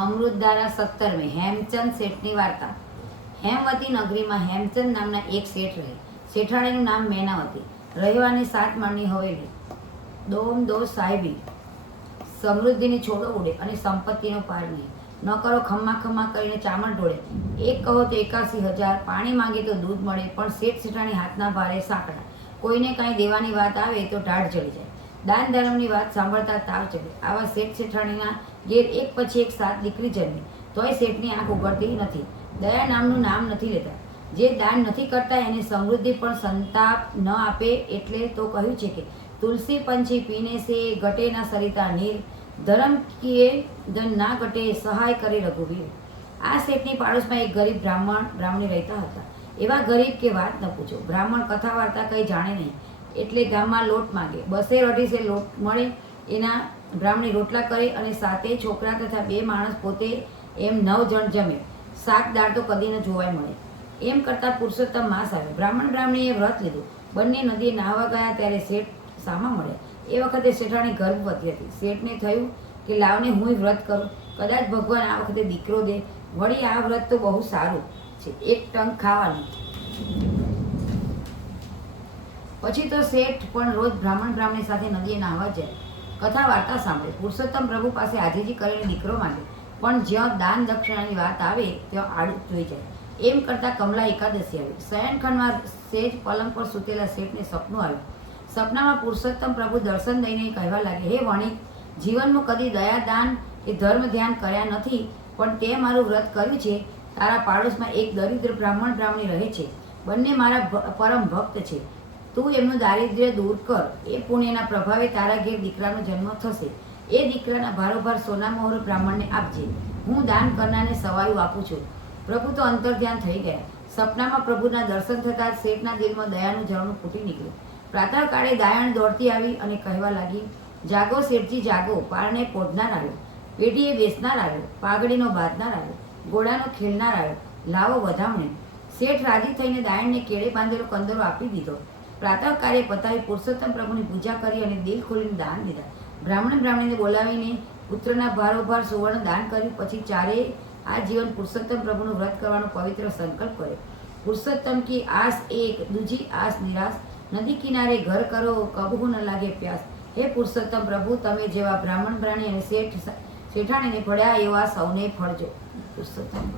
અમૃતધારા 17 હેમચંદ શેઠની વાર્તા। હેમવતી નગરીમાં હેમચંદ નામના એક શેઠ રહે। શેઠાણીનું નામ મેનાવતી। રહેવાની 7 માળની હવેલી। દોમ દો સાહેબી, સમૃદ્ધિની છોડો ઉડે અને સંપત્તિનો પાર નહીં। ન કરો ખમ્મા ખમ્મા કરીને ચામડ ઢોળે। એક કહો તો 81,000, પાણી માંગે તો દૂધ મળે, પણ શેઠ શેઠાણી હાથના ભારે સાંકડા। કોઈને કાંઈ દેવાની વાત આવે તો ઢાઢ ચડી જાય, દાન ધર્મની વાત સાંભળતા તાવ ચડે। આવા શેઠ શેઠાણીના ઘેર એક પછી એક 7 દીકરી જન્મી, તોય શેઠની આંખ ઉઘડતી નથી। દયા નામનું નામ નથી લેતા। જે દાન નથી કરતા એને સમૃદ્ધિ પણ સંતાપ ન આપે। એટલે તો કહ્યું છે કે તુલસી પંછી પીને સે ઘટે ના સરિતા નીર, ધર્મ કિએ ધન ના ઘટે સહાય કરે રઘુવીર। આ શેઠની પાડોશમાં એક ગરીબ બ્રાહ્મણી રહેતા હતા। એવા ગરીબ કે વાત ન પૂછો। બ્રાહ્મણ કથા વાર્તા કંઈ જાણે નહીં, એટલે ગામમાં લોટ માગે। 2 અઢીસે લોટ મળે એના બ્રાહ્મણી રોટલા કરે અને 7 છોકરા તથા 2 માણસ પોતે એમ 9 જણ જમે। શાક દાળ તો કદી ન જોવાય મળે। એમ કરતાં પુરુષોત્તમ માસ આવ્યો। બ્રાહ્મણીએ વ્રત લીધું। બંને નદીએ નાહવા ગયા ત્યારે શેઠ સામા મળ્યા। એ વખતે શેઠાણી ગર્ભવતી હતી। શેઠને થયું કે લાવને હુંય વ્રત કરું, કદાચ ભગવાન આ વખતે દીકરો દે। વળી આ વ્રત તો બહુ સારું છે, એક ટંક ખાવાનું। પછી તો શેઠ પણ રોજ બ્રાહ્મણી સાથે નદીએ નાહવા જાય, કથા વાર્તા સાંભળે, પુરુષોત્તમ પ્રભુ પાસે આજીજી કરીને દીકરો માંગે, પણ જ્યાં દાન દક્ષિણાની વાત આવે ત્યાં આડું જોઈ જાય। એમ કરતાં કમલા એકાદશી આવી। શયનખંડમાં સેજ પલંગ પર સૂતેલા શેઠને સપનું આવ્યું। સપનામાં પુરુષોત્તમ પ્રભુ દર્શન દઈને કહેવા લાગે, હે વણિક, જીવનમાં કદી દયા દાન કે ધર્મ ધ્યાન કર્યા નથી, પણ તે મારું વ્રત કર્યું છે। તારા પાડોશમાં એક દરિદ્ર બ્રાહ્મણી રહે છે। બંને મારા પરમ ભક્ત છે। તું એમનું દારિદ્ર્ય દૂર કર। એ પુણ્યના પ્રભાવે તારા ઘેર દીકરાનો જન્મ થશે। એ દીકરાના ભારોભાર સોના મોહર બ્રાહ્મણને આપજે। હું દાન કરનારને સવાયું આપું છું। પ્રભુ તો અંતર્ધ્યાન થઈ ગયા। સપનામાં પ્રભુના દર્શન થતાં શેઠના દિલમાં દયાનું ઝરણું ફૂટી નીકળ્યું। પ્રાતઃકાળે દાયણ દોડતી આવી અને કહેવા લાગી, જાગો શેઠજી જાગો, પારણે પોઢનાર આવ્યો, પેઢીએ બેસનાર આવ્યો, પાઘડીનો બાંધનાર આવ્યો, ઘોડાનો ખેલનાર આવ્યો, લાવો વધામણે। શેઠ રાજી થઈને દાયણને કેળે બાંધેલો કંદરો આપી દીધો। પ્રાતઃકાળે પતાવી પુરુષોત્તમ પ્રભુની પૂજા કરી અને દિલ ખોલીને દાન દીધા। બ્રાહ્મણીને બોલાવીને પુત્રના ભારોભાર સુવર્ણ દાન કર્યું। પછી ચારેય આ જીવન પુરુષોત્તમ પ્રભુનું વ્રત કરવાનો પવિત્ર સંકલ્પ કર્યો। પુરુષોત્તમ કી આસ એક, દૂજી આસ નિરાશ, નદી કિનારે ઘર કરો, કબહુ ન લાગે પ્યાસ। હે પુરુષોત્તમ પ્રભુ, તમે જેવા બ્રાહ્મણી અને શેઠાણીને ફળ્યા એવા સૌને ફળજો। પુરુષોત્તમ